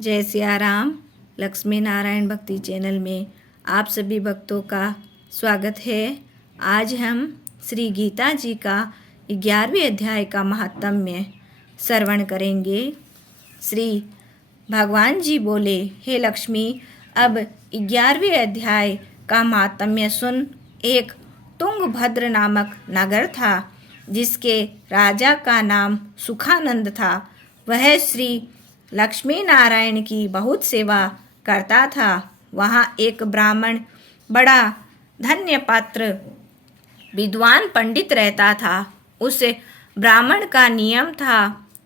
जय सिया राम। लक्ष्मी नारायण भक्ति चैनल में आप सभी भक्तों का स्वागत है। आज हम श्री गीता जी का 11वें अध्याय का महात्म्य श्रवण करेंगे। श्री भगवान जी बोले, हे लक्ष्मी, अब 11वें अध्याय का महात्म्य सुन। एक तुंगभद्र नामक नगर था, जिसके राजा का नाम सुखानंद था। वह श्री लक्ष्मी नारायण की बहुत सेवा करता था। वहाँ एक ब्राह्मण बड़ा धन्य पात्र विद्वान पंडित रहता था। उस ब्राह्मण का नियम था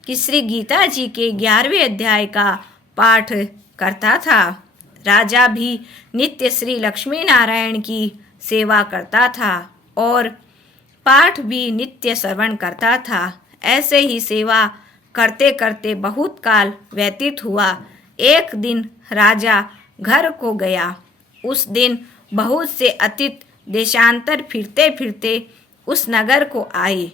कि श्री गीता जी के 11वें अध्याय का पाठ करता था। राजा भी नित्य श्री लक्ष्मी नारायण की सेवा करता था और पाठ भी नित्य श्रवण करता था। ऐसे ही सेवा करते करते बहुत काल व्यतीत हुआ। एक दिन राजा घर को गया। उस दिन बहुत से अतिथि देशांतर फिरते फिरते उस नगर को आए।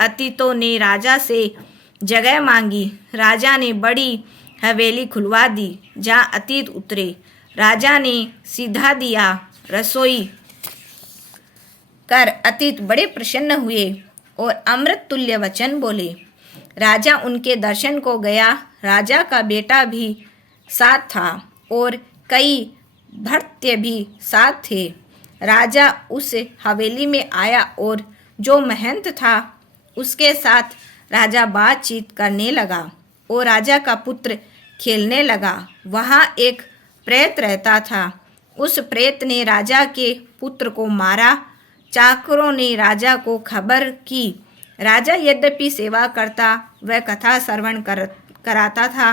अतिथियों ने राजा से जगह मांगी। राजा ने बड़ी हवेली खुलवा दी, जहाँ अतिथि उतरे। राजा ने सीधा दिया रसोई कर अतिथि बड़े प्रसन्न हुए और अमृत तुल्य वचन बोले। राजा उनके दर्शन को गया। राजा का बेटा भी साथ था और कई भृत्य भी साथ थे। राजा उस हवेली में आया और जो महंत था उसके साथ राजा बातचीत करने लगा और राजा का पुत्र खेलने लगा। वहाँ एक प्रेत रहता था। उस प्रेत ने राजा के पुत्र को मारा। चाकरों ने राजा को खबर की। राजा यद्यपि सेवा करता वह कथा श्रवण कराता था,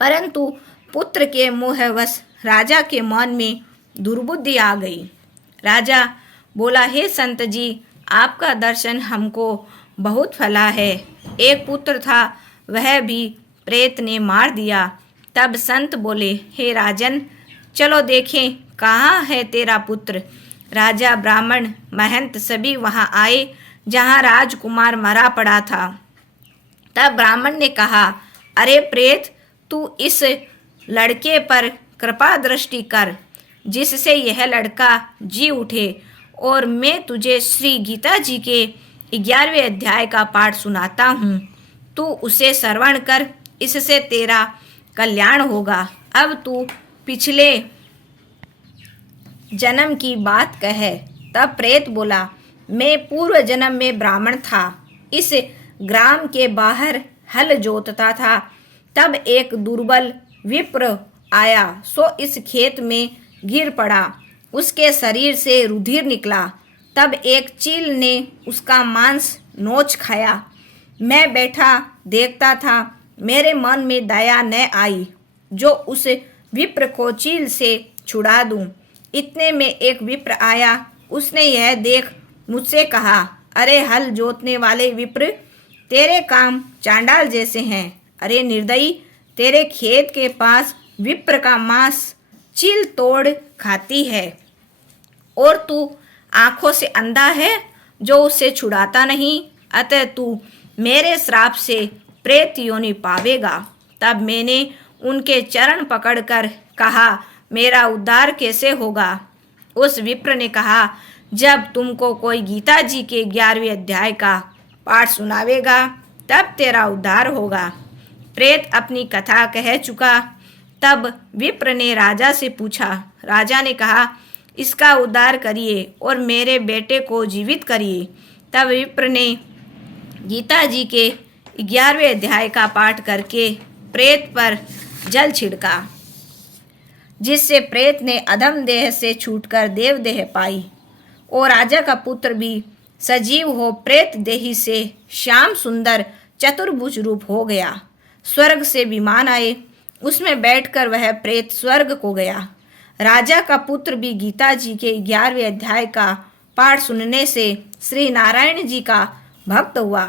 परंतु पुत्र के मोहवश राजा के मन में दुर्बुद्धि आ गई। राजा बोला, हे संत जी, आपका दर्शन हमको बहुत फला है। एक पुत्र था, वह भी प्रेत ने मार दिया। तब संत बोले, हे राजन, चलो देखें कहाँ है तेरा पुत्र। राजा, ब्राह्मण, महंत सभी वहाँ आए जहाँ राजकुमार मरा पड़ा था। तब ब्राह्मण ने कहा, अरे प्रेत, तू इस लड़के पर कृपा दृष्टि कर, जिससे यह लड़का जी उठे और मैं तुझे श्री गीता जी के 11वें अध्याय का पाठ सुनाता हूँ। तू उसे श्रवण कर, इससे तेरा कल्याण होगा। अब तू पिछले जन्म की बात कह। तब प्रेत बोला, मैं पूर्व जन्म में ब्राह्मण था। इस ग्राम के बाहर हल जोतता था। तब एक दुर्बल विप्र आया, सो इस खेत में गिर पड़ा। उसके शरीर से रुधिर निकला। तब एक चील ने उसका मांस नोच खाया। मैं बैठा देखता था। मेरे मन में दया न आई जो उस विप्र को चील से छुड़ा दूं। इतने में एक विप्र आया। उसने यह देख मुझसे कहा, अरे हल जोतने वाले विप्र, तेरे काम चांडाल जैसे हैं। अरे निर्दयी, तेरे खेत के पास विप्र का मांस चील तोड़ खाती है और तू आंखों से अंधा है जो उसे छुड़ाता नहीं। अतः तू मेरे श्राप से प्रेत योनि पावेगा। तब मैंने उनके चरण पकड़कर कहा, मेरा उद्धार कैसे होगा। उस विप्र ने कहा, जब तुमको कोई गीता जी के 11वें अध्याय का पाठ सुनावेगा तब तेरा उद्धार होगा। प्रेत अपनी कथा कह चुका। तब विप्र ने राजा से पूछा। राजा ने कहा, इसका उद्धार करिए और मेरे बेटे को जीवित करिए। तब विप्र ने गीता जी के 11वें अध्याय का पाठ करके प्रेत पर जल छिड़का, जिससे प्रेत ने अधम देह से छूटकर देव देह पाई और राजा का पुत्र भी सजीव हो प्रेत देही से श्याम सुंदर चतुर्भुज रूप हो गया। स्वर्ग से विमान आए, उसमें बैठकर वह प्रेत स्वर्ग को गया। राजा का पुत्र भी गीता जी के 11वें अध्याय का पाठ सुनने से श्री नारायण जी का भक्त हुआ।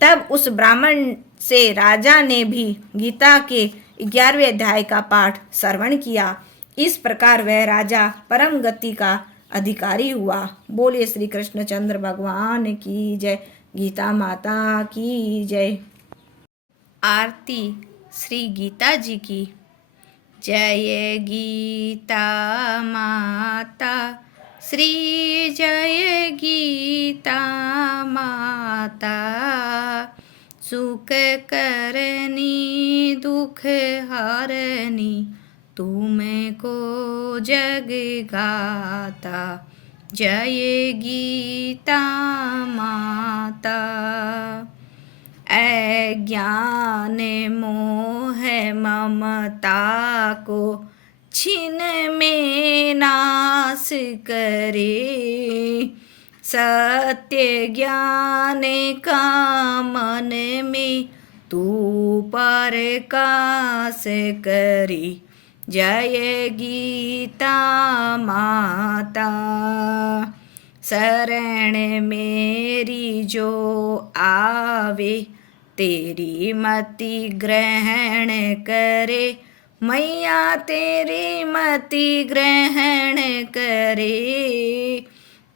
तब उस ब्राह्मण से राजा ने भी गीता के 11वें अध्याय का पाठ श्रवण किया। इस प्रकार वह राजा परम गति का अधिकारी हुआ। बोलिए श्री कृष्णचंद्र भगवान की जय। गीता माता की जय। आरती श्री गीता जी की। जय गीता माता, श्री जय गीता माता। सुख करनी दुख हरनी, तुमको जग गाता। जय गीता माता। अज्ञान मोह ममता को छिन में नाश करे। सत्य ज्ञान का मन में तू प्रकाश करे। जय गीता माता। शरण मेरी जो आवे, तेरी मति ग्रहण करे। मैया तेरी मति ग्रहण करे।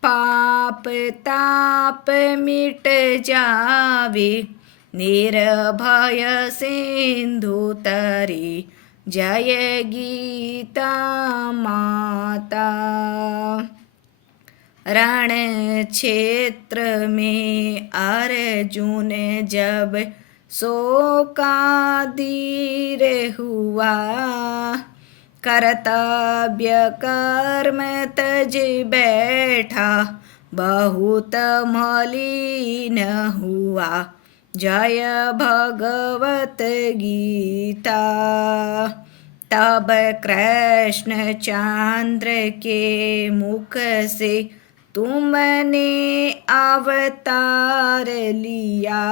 पाप ताप मिट जावे, निर्भय सिंधु तरे। जय गीता माता। रण क्षेत्र में अर्जुन जब शोकाधीर हुआ, कर्तव्य कर्म तज बैठा, बहुत मलिन हुआ। जय भगवत गीता। तब कृष्ण चंद्र के मुख से तुमने अवतार लिया।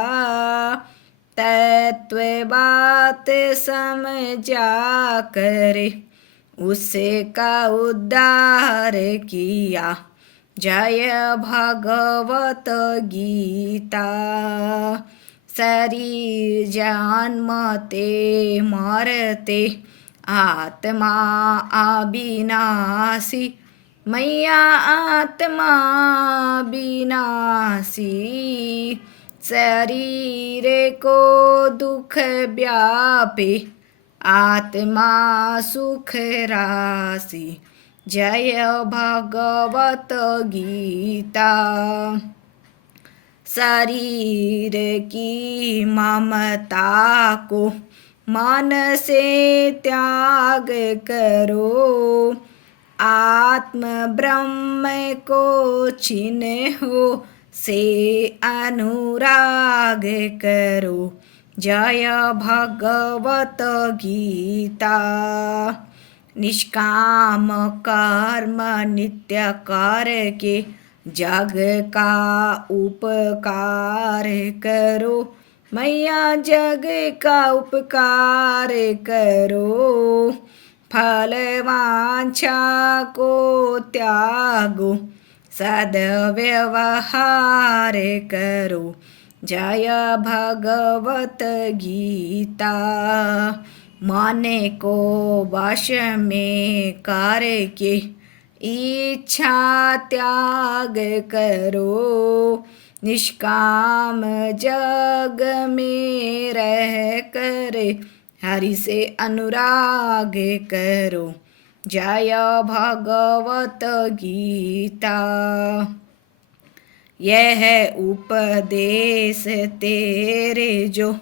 तत्व बात समझा कर उसका उद्धार किया। जय भगवत गीता। शरीर जन्मते मरते, आत्मा अविनाशी। मैया आत्मा विनाशी। शरीर को दुख व्यापे, आत्मा सुख राशि। जय भगवत गीता। शरीर की ममता को मन से त्याग करो। आत्म ब्रह्म को चिन्हो से अनुराग करो। जय भगवत गीता। निष्काम कर्म नित्य करके जग का उपकार करो। मैया जग का उपकार करो। फल वांछा को त्यागो, सद्व्यवहार करो। जय भगवत गीता। मन को वश में करके इच्छा त्याग करो। निष्काम जग में रह कर हरि से अनुराग करो। जय भगवत गीता। यह उपदेश तेरे जो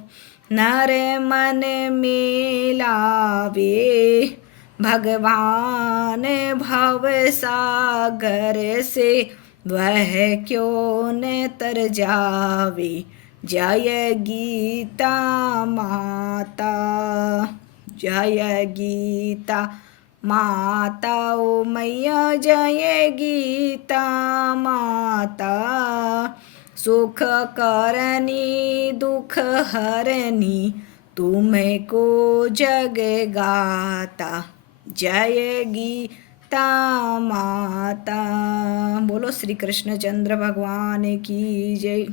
नर मन में लावे, भगवान भव सागर से वह क्यों न तर जावे। जय गीता माता। जय गीता माता। ओ मैया जय गीता माता। सुख करनी दुख हरनी, तुमको जग गाता। जय गीता माता। बोलो श्री कृष्ण चंद्र भगवान की जय।